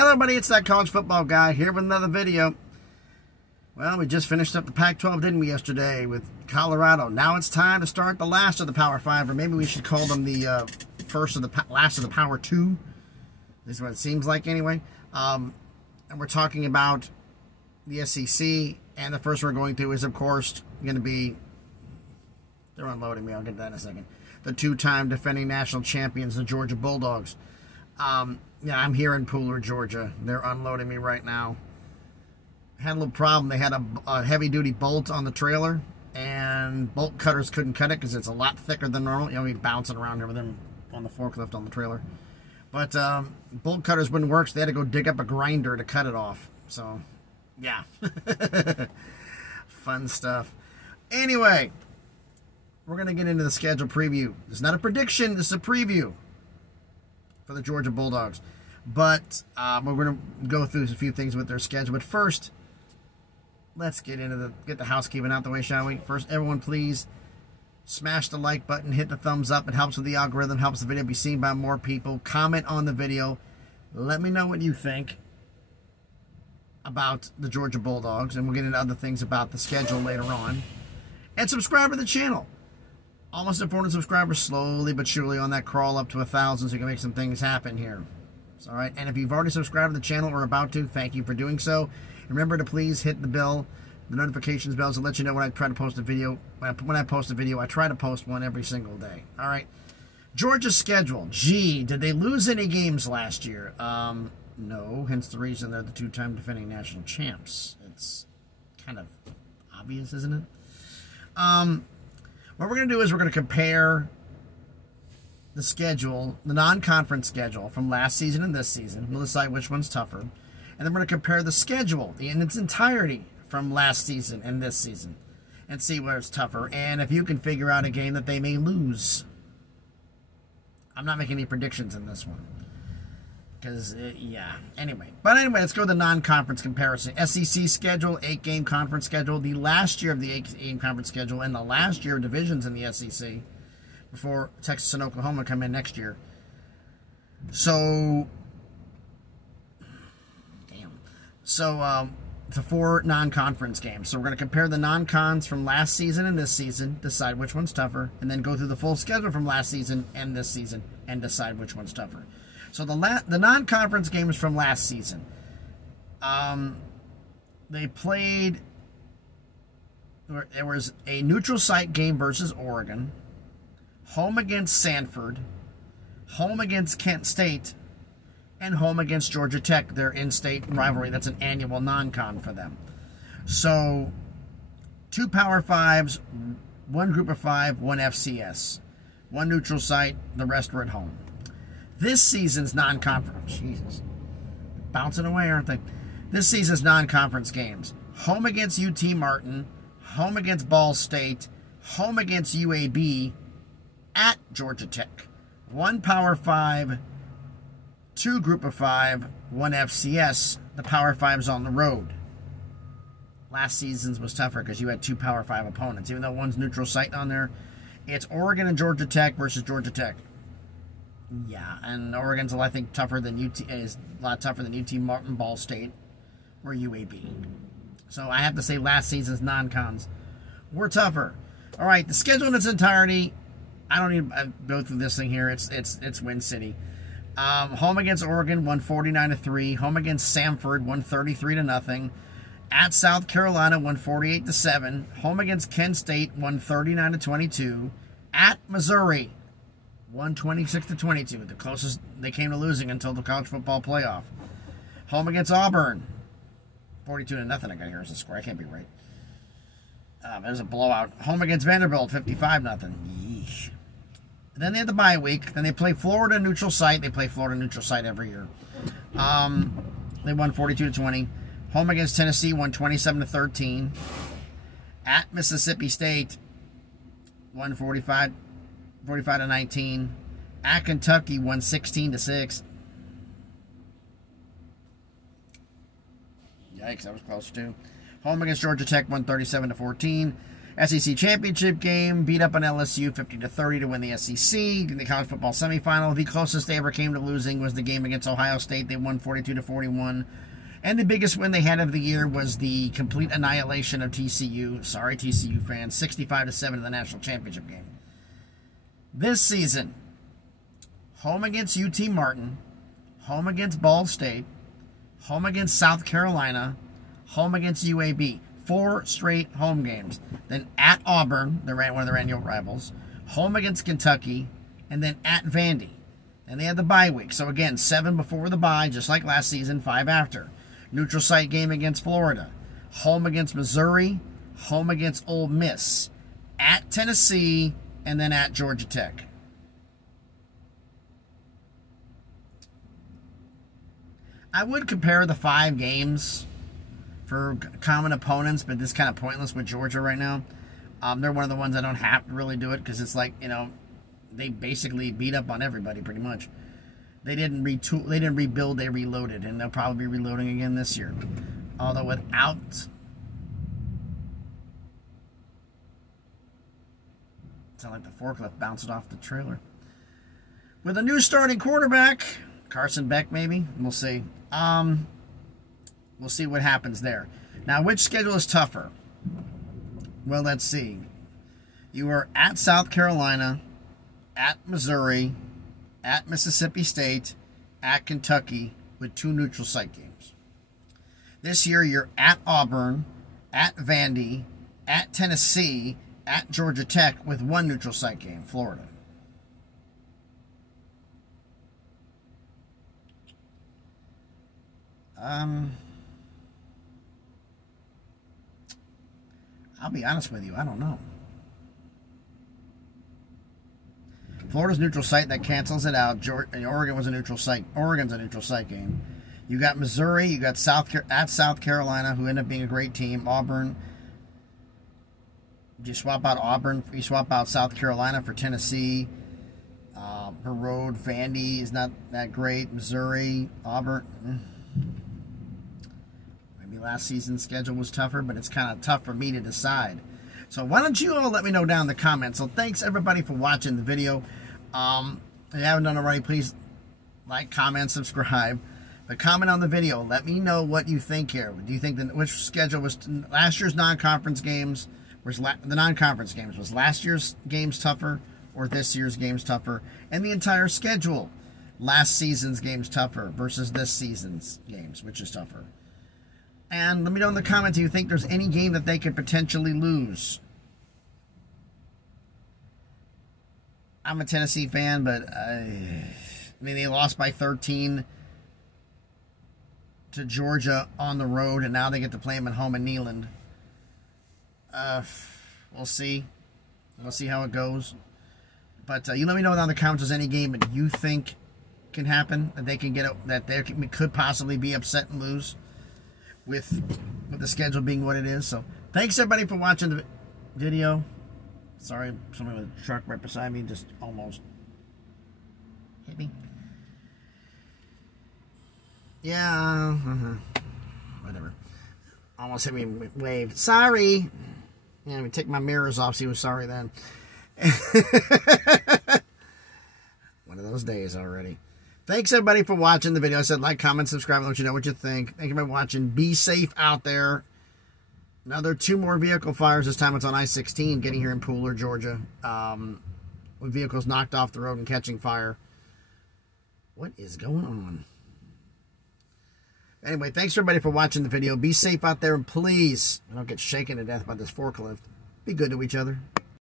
Hello everybody, it's that college football guy here with another video. Well, we just finished up the Pac-12, didn't we, yesterday with Colorado. Now it's time to start the last of the Power 5, or maybe we should call them the last of the Power 2. This is what it seems like anyway. And we're talking about the SEC, and the first one we're going to is, of course, going to be, they're unloading me, I'll get to that in a second, the two-time defending national champions, the Georgia Bulldogs. Yeah, I'm here in Pooler, Georgia. They're unloading me right now. Had a little problem. They had a heavy-duty bolt on the trailer, and bolt cutters couldn't cut it because it's a lot thicker than normal. You know, we bouncing around here with them on the forklift on the trailer. But bolt cutters wouldn't work, so they had to go dig up a grinder to cut it off. So, yeah. Fun stuff. Anyway, we're going to get into the schedule preview. It's not a prediction. This is a preview for the Georgia Bulldogs. But we're going to go through a few things with their schedule. But first, let's get the housekeeping out the way, shall we? First, everyone, please smash the like button, hit the thumbs up. It helps with the algorithm, helps the video be seen by more people. Comment on the video. Let me know what you think about the Georgia Bulldogs, and we'll get into other things about the schedule later on. And subscribe to the channel. Almost important subscribers, slowly but surely on that crawl up to 1,000, so we can make some things happen here. All right, and if you've already subscribed to the channel or about to, thank you for doing so. Remember to please hit the bell, the notifications bell, to let you know when I try to post a video. When I post a video, I try to post one every single day. All right, Georgia's schedule. Gee, did they lose any games last year? No, hence the reason they're the two-time defending national champs. It's kind of obvious, isn't it? What we're going to do is we're going to compare the schedule, the non-conference schedule from last season and this season. We'll decide which one's tougher. And then we're going to compare the schedule in its entirety from last season and this season and see where it's tougher. And if you can figure out a game that they may lose. I'm not making any predictions in this one. Because, yeah. Anyway, let's go to the non-conference comparison. SEC schedule, 8-game conference schedule. The last year of the 8-game conference schedule and the last year of divisions in the SEC. Before Texas and Oklahoma come in next year. So, it's a 4 non-conference games. So we're going to compare the non-cons from last season and this season, decide which one's tougher, and then go through the full schedule from last season and this season and decide which one's tougher. So the non-conference games from last season, they played. There was a neutral site game versus Oregon. Home against Sanford, home against Kent State, and home against Georgia Tech, their in-state rivalry. That's an annual non-con for them. So, 2 Power 5s, 1 Group of 5, 1 FCS. 1 neutral site, the rest were at home. This season's non-conference, Jesus, bouncing away, aren't they? This season's non-conference games. Home against UT Martin, home against Ball State, home against UAB, at Georgia Tech. 1 Power 5, 2 Group of 5, 1 FCS. The Power 5's on the road. Last season's was tougher because you had 2 Power 5 opponents. Even though one's neutral site on there, it's Oregon and Georgia Tech versus Georgia Tech. Yeah, and Oregon's, I think, tougher than is a lot tougher than UT Martin, Ball State, or UAB. So I have to say last season's non-cons were tougher. All right, the schedule in its entirety. I don't need to go through this thing here. It's Win City. Home against Oregon, 149-3. Home against Samford, 133-0. At South Carolina, 148-7. Home against Kent State, 139-22. At Missouri, 126-22. The closest they came to losing until the college football playoff. Home against Auburn, 42-0. I got here as a score. I can't be right. There's a blowout. Home against Vanderbilt, 55-0. Yeesh. Then they had the bye week. Then they play Florida neutral site. They play Florida neutral site every year. They won 42-20. Home against Tennessee, won 27-13. At Mississippi State, won 45-19. At Kentucky, won 16-6. Yikes, that was close too. Home against Georgia Tech, won 37-14. SEC championship game, beat up on LSU 50-30 to win the SEC. In the college football semifinal, the closest they ever came to losing was the game against Ohio State. They won 42-41. And the biggest win they had of the year was the complete annihilation of TCU. Sorry, TCU fans. 65-7 in the national championship game. This season, home against UT Martin, home against Ball State, home against South Carolina, home against UAB. 4 straight home games. Then at Auburn, one of their annual rivals, home against Kentucky, and then at Vandy. And they had the bye week. So again, 7 before the bye, just like last season, 5 after. Neutral site game against Florida. Home against Missouri, home against Ole Miss, at Tennessee, and then at Georgia Tech. I would compare the 5 games for common opponents, but this is kind of pointless with Georgia right now. They're one of the ones I don't have to really do it because it's like, they basically beat up on everybody pretty much. They didn't retool, they didn't rebuild, they reloaded, and they'll probably be reloading again this year. Although without... Sound like the forklift bounced off the trailer. With a new starting quarterback, Carson Beck maybe, we'll see. We'll see what happens there. Now, which schedule is tougher? Well, let's see. You are at South Carolina, at Missouri, at Mississippi State, at Kentucky, with 2 neutral site games. This year, you're at Auburn, at Vandy, at Tennessee, at Georgia Tech, with 1 neutral site game, Florida. I'll be honest with you, I don't know. Florida's neutral site, that cancels it out. Oregon was a neutral site. Oregon's a neutral site game. You got Missouri, you got South Carolina, who ended up being a great team. Auburn. You swap out Auburn, you swap out South Carolina for Tennessee. Her road, Vandy is not that great. Missouri, Auburn. Last season's schedule was tougher, but it's kind of tough for me to decide. So why don't you all let me know down in the comments. So thanks everybody for watching the video. If you haven't done already, please like, comment, subscribe. But comment on the video. Let me know what you think here. Do you think which schedule was last year's non-conference games? The non-conference games, was last year's games tougher or this year's games tougher? And the entire schedule, last season's games tougher versus this season's games, which is tougher? And let me know in the comments if you think there's any game that they could potentially lose. I'm a Tennessee fan, but they lost by 13 to Georgia on the road, and now they get to play them at home in Neyland. We'll see. We'll see how it goes. But you let me know down in the comments if there's any game that you think can happen, that they can get, that they could possibly be upset and lose. With the schedule being what it is. So thanks everybody for watching the video. Sorry, somebody with a truck right beside me just almost hit me. Yeah, whatever. Almost hit me and waved. Sorry. Yeah, let me take my mirrors off, so he was sorry then. One of those days already. Thanks, everybody, for watching the video. I said like, comment, subscribe, and let you know what you think. Thank you for watching. Be safe out there. Now, there are 2 more vehicle fires. This time it's on I-16 getting here in Pooler, Georgia. With vehicles knocked off the road and catching fire. What is going on? Anyway, thanks, everybody, for watching the video. Be safe out there, and please, don't get shaken to death by this forklift. Be good to each other.